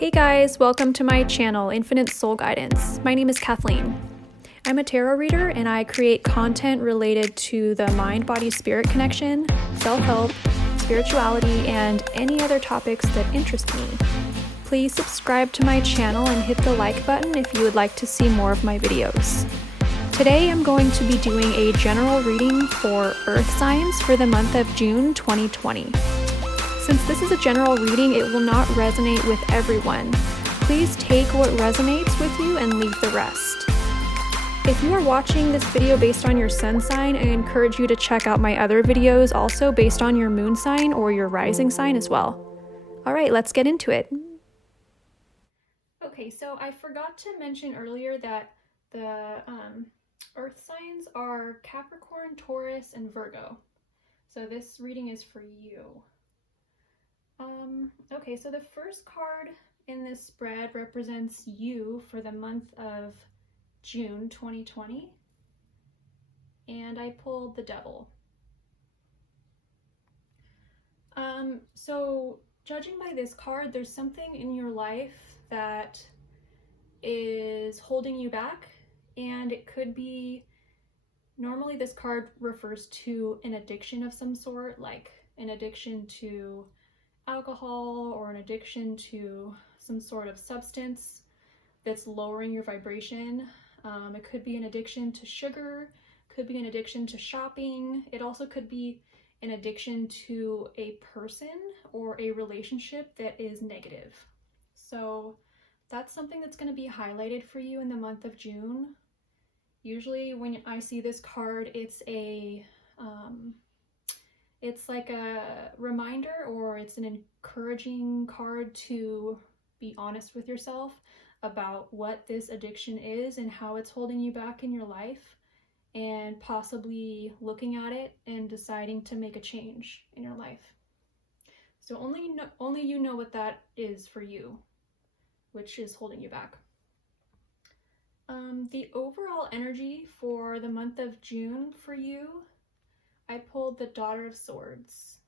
Hey guys, welcome to my channel, Infinite Soul Guidance. My name is Kathleen. I'm a tarot reader and I create content related to the mind-body-spirit connection, self-help, spirituality, and any other topics that interest me. Please subscribe to my channel and hit the like button if you would like to see more of my videos. Today I'm going to be doing a general reading for Earth signs for the month of June 2020. Since this is a general reading, it will not resonate with everyone. Please take what resonates with you and leave the rest. If you are watching this video based on your sun sign, I encourage you to check out my other videos also based on your moon sign or your rising sign as well. All right, let's get into it. Okay, so I forgot to mention earlier that the Earth signs are Capricorn, Taurus, and Virgo. So this reading is for you. Okay, so the first card in this spread represents you for the month of June 2020, and I pulled the Devil. So judging by this card, there's something in your life that is holding you back, and it could be, normally this card refers to an addiction of some sort, like an addiction to alcohol or an addiction to some sort of substance that's lowering your vibration. It could be an addiction to sugar, could be an addiction to shopping. It also could be an addiction to a person or a relationship that is negative. So that's something that's going to be highlighted for you in the month of June. Usually when I see this card, it's like a reminder, or it's an encouraging card to be honest with yourself about what this addiction is and how it's holding you back in your life, and possibly looking at it and deciding to make a change in your life. So only you know what that is for you, which is holding you back. The overall energy for the month of June for you, I pulled the Daughter of Swords.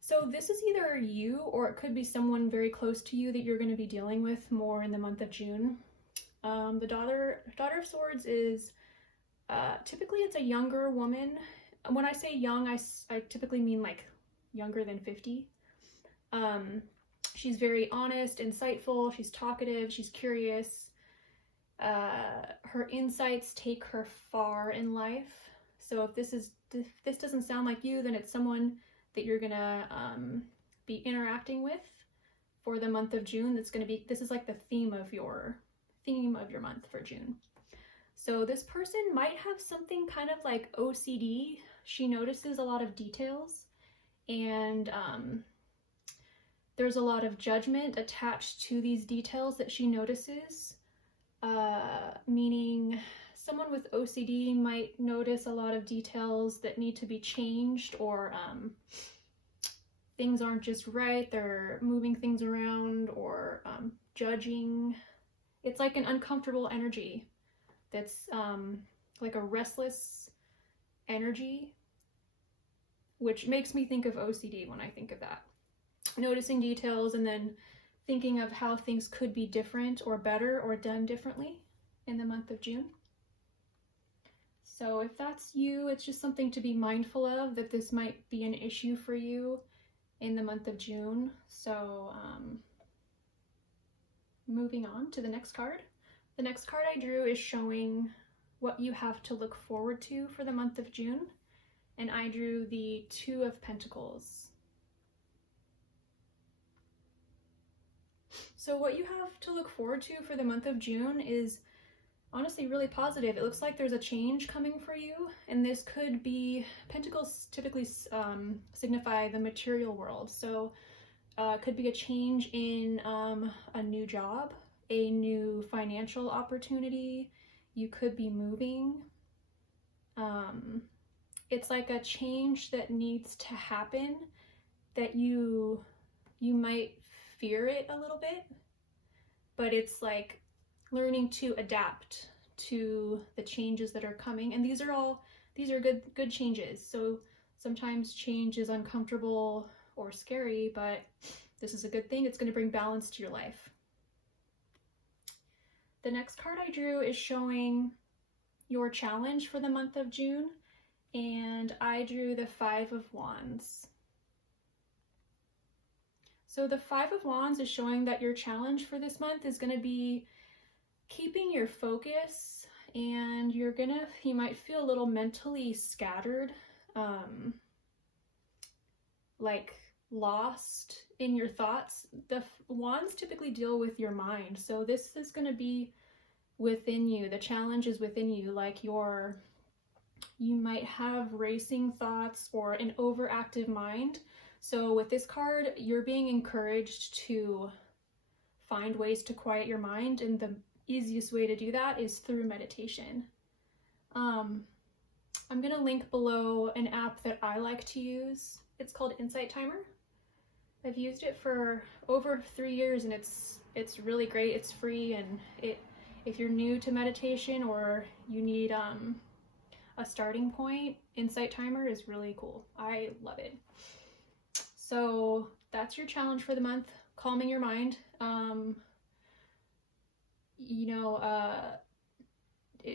So this is either you, or it could be someone very close to you that you're going to be dealing with more in the month of June. The Daughter of Swords is, typically it's a younger woman. When I say young, I typically mean like younger than 50. She's very honest, insightful, she's talkative, she's curious. Her insights take her far in life. So if this doesn't sound like you, then it's someone that you're gonna be interacting with for the month of June. This is like the theme of your month for June. So this person might have something kind of like OCD. She notices a lot of details, and there's a lot of judgment attached to these details that she notices. Meaning someone with OCD might notice a lot of details that need to be changed, or things aren't just right, they're moving things around, or judging. It's like an uncomfortable energy that's like a restless energy, which makes me think of OCD when I think of that. Noticing details and then thinking of how things could be different or better or done differently in the month of June. So if that's you, it's just something to be mindful of, that this might be an issue for you in the month of June. So moving on to the next card. The next card I drew is showing what you have to look forward to for the month of June. And I drew the Two of Pentacles. So what you have to look forward to for the month of June is honestly really positive. It looks like there's a change coming for you, and this could be, Pentacles typically signify the material world. So it could be a change in a new job, a new financial opportunity. You could be moving. It's like a change that needs to happen, that you might fear it a little bit, but it's like learning to adapt to the changes that are coming. And these are good changes. So sometimes change is uncomfortable or scary, but This is a good thing. It's going to bring balance to your life. The next card I drew is showing your challenge for the month of June, and I drew the Five of Wands. So the Five of Wands is showing that your challenge for this month is going to be keeping your focus, and you might feel a little mentally scattered, like lost in your thoughts. The wands typically deal with your mind, so this is going to be within you. The challenge is within you, like you might have racing thoughts or an overactive mind. So with this card, you're being encouraged to find ways to quiet your mind, and the easiest way to do that is through meditation. I'm going to link below an app that I like to use. It's called Insight Timer. I've used it for over 3 years, and it's really great. It's free, and if you're new to meditation or you need a starting point, Insight Timer is really cool. I love it. So that's your challenge for the month, calming your mind.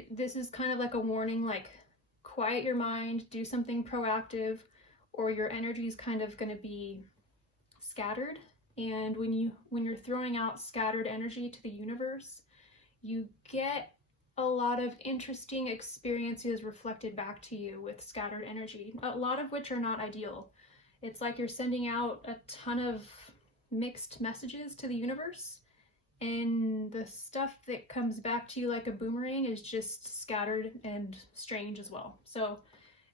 This is kind of like a warning, like quiet your mind, do something proactive, or your energy is kind of going to be scattered. And when you're throwing out scattered energy to the universe, you get a lot of interesting experiences reflected back to you with scattered energy, a lot of which are not ideal. It's like you're sending out a ton of mixed messages to the universe, and the stuff that comes back to you like a boomerang is just scattered and strange as well. So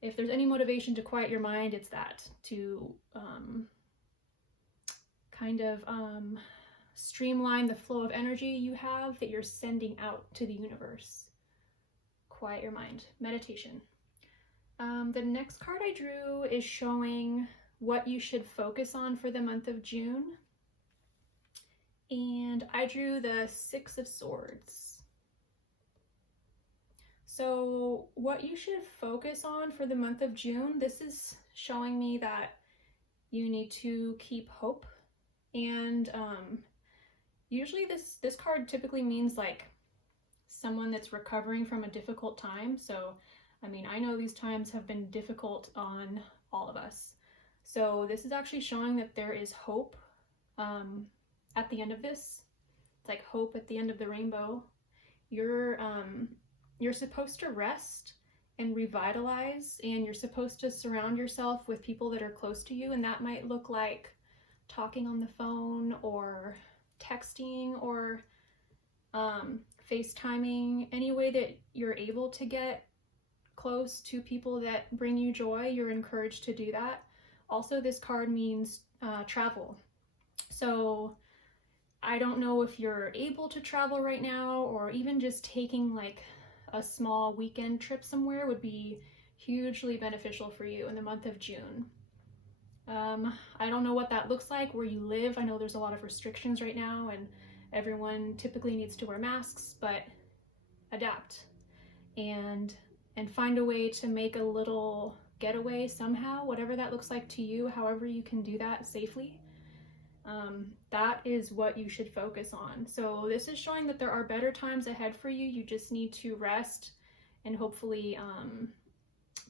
if there's any motivation to quiet your mind, it's that, to streamline the flow of energy you have that you're sending out to the universe. Quiet your mind. Meditation. The next card I drew is showing what you should focus on for the month of June. And I drew the Six of Swords. So what you should focus on for the month of June, this is showing me that you need to keep hope. And usually this card typically means like someone that's recovering from a difficult time. So, I mean, I know these times have been difficult on all of us. So this is actually showing that there is hope at the end of this. It's like hope at the end of the rainbow. You're supposed to rest and revitalize, and you're supposed to surround yourself with people that are close to you, and that might look like talking on the phone or texting or FaceTiming. Any way that you're able to get close to people that bring you joy, you're encouraged to do that. Also, this card means travel. So I don't know if you're able to travel right now, or even just taking like a small weekend trip somewhere would be hugely beneficial for you in the month of June. I don't know what that looks like where you live. I know there's a lot of restrictions right now, and everyone typically needs to wear masks, but adapt and find a way to make a little getaway somehow, whatever that looks like to you, however you can do that safely. That is what you should focus on. So this is showing that there are better times ahead for you. You just need to rest and hopefully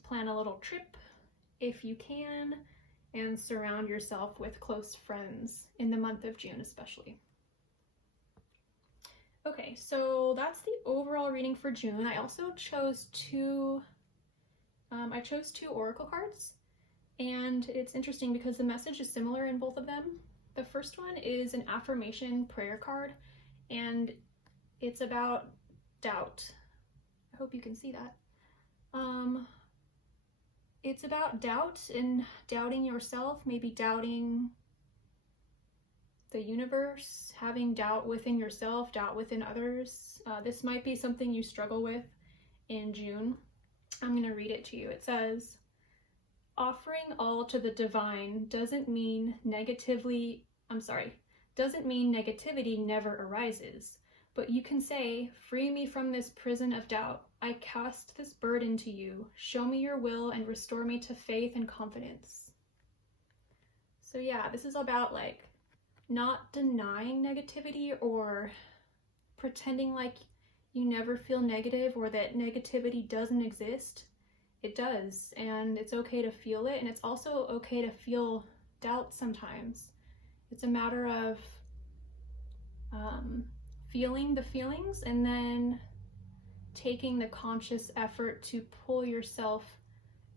plan a little trip if you can, and surround yourself with close friends in the month of June especially. Okay, so that's the overall reading for June. I also chose two oracle cards, and it's interesting because the message is similar in both of them. The first one is an affirmation prayer card, and it's about doubt. I hope you can see that. It's about doubt and doubting yourself, maybe doubting the universe, having doubt within yourself, doubt within others. This might be something you struggle with in June. I'm going to read it to you. It says, offering all to the divine doesn't mean negativity never arises. But you can say, free me from this prison of doubt. I cast this burden to you. Show me your will and restore me to faith and confidence. So yeah, this is about like not denying negativity or pretending like you never feel negative or that negativity doesn't exist. It does, and it's okay to feel it, and it's also okay to feel doubt sometimes. It's a matter of feeling the feelings and then taking the conscious effort to pull yourself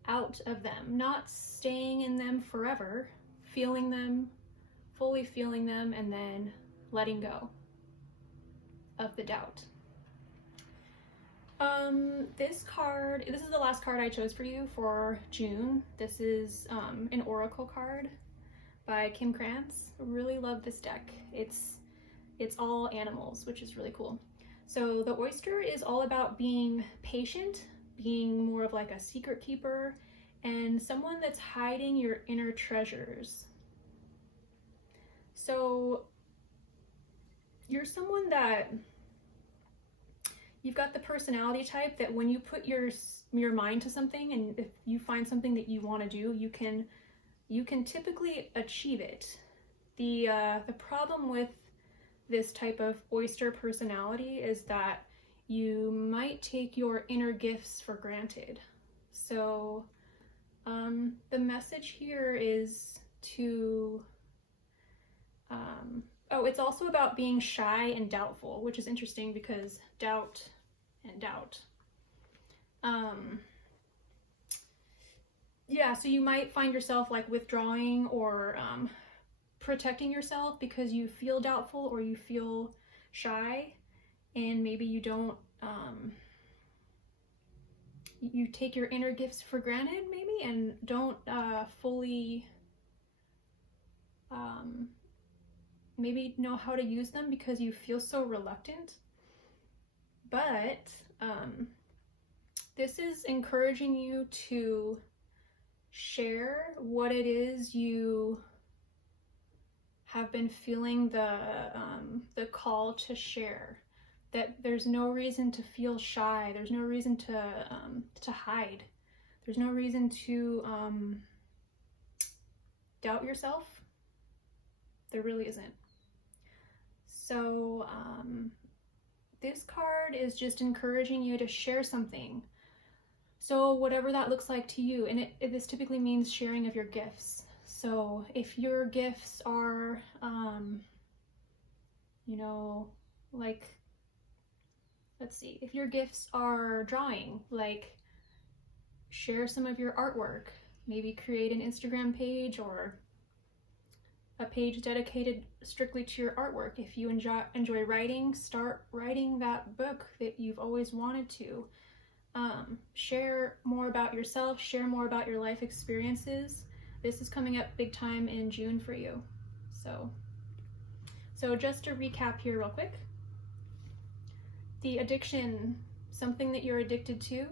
out of them, not staying in them forever, feeling them, fully feeling them, and then letting go of the doubt. This card, this is the last card I chose for you for June. This is an oracle card by Kim Krantz. I really love this deck. It's all animals, which is really cool. So the Oyster is all about being patient, being more of like a secret keeper, and someone that's hiding your inner treasures. So you're someone that you've got the personality type that when you put your mind to something, and if you find something that you want to do, you can typically achieve it. The problem with this type of oyster personality is that you might take your inner gifts for granted. So the message here is to it's also about being shy and doubtful, which is interesting because doubt and doubt. Yeah, so you might find yourself like withdrawing or protecting yourself because you feel doubtful or you feel shy, and maybe you don't, you take your inner gifts for granted maybe and don't fully maybe know how to use them because you feel so reluctant. But this is encouraging you to share what it is you have been feeling the call to share. That there's no reason to feel shy. There's no reason to hide. There's no reason to doubt yourself. There really isn't. So this card is just encouraging you to share something. So whatever that looks like to you, and this typically means sharing of your gifts. So if your gifts are, like, let's see, if your gifts are drawing, like share some of your artwork, maybe create an Instagram page or a page dedicated strictly to your artwork. If you enjoy writing, start writing that book that you've always wanted to. Share more about yourself, share more about your life experiences. This is coming up big time in June for you. So just to recap here real quick. The addiction, something that you're addicted to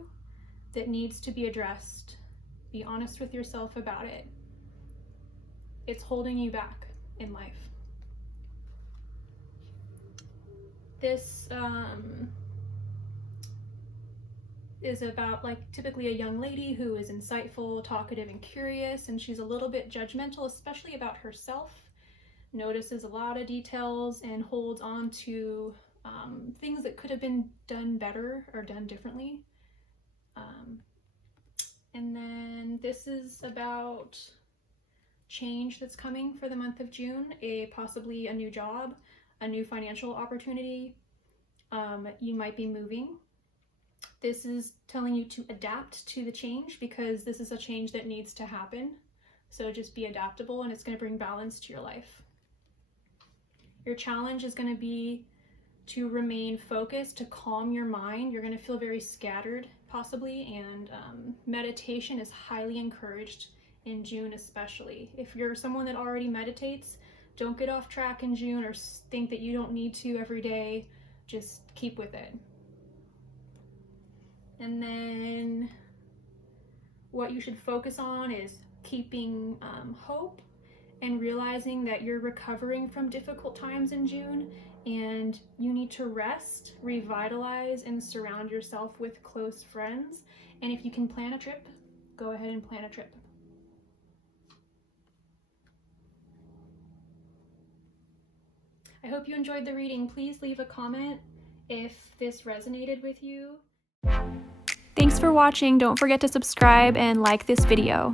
that needs to be addressed. Be honest with yourself about it. It's holding you back in life. This is about like typically a young lady who is insightful, talkative, and curious, and she's a little bit judgmental, especially about herself, notices a lot of details, and holds on to things that could have been done better or done differently. And then this is about change that's coming for the month of June, possibly a new job, a new financial opportunity. You might be moving. This is telling you to adapt to the change because this is a change that needs to happen. So just be adaptable, and it's going to bring balance to your life. Your challenge is going to be to remain focused, to calm your mind. You're going to feel very scattered possibly, and meditation is highly encouraged in June especially. If you're someone that already meditates, don't get off track in June or think that you don't need to every day. Just keep with it. And then what you should focus on is keeping hope and realizing that you're recovering from difficult times in June, and you need to rest, revitalize, and surround yourself with close friends. And if you can plan a trip, go ahead and plan a trip. I hope you enjoyed the reading. Please leave a comment if this resonated with you. Thanks for watching. Don't forget to subscribe and like this video.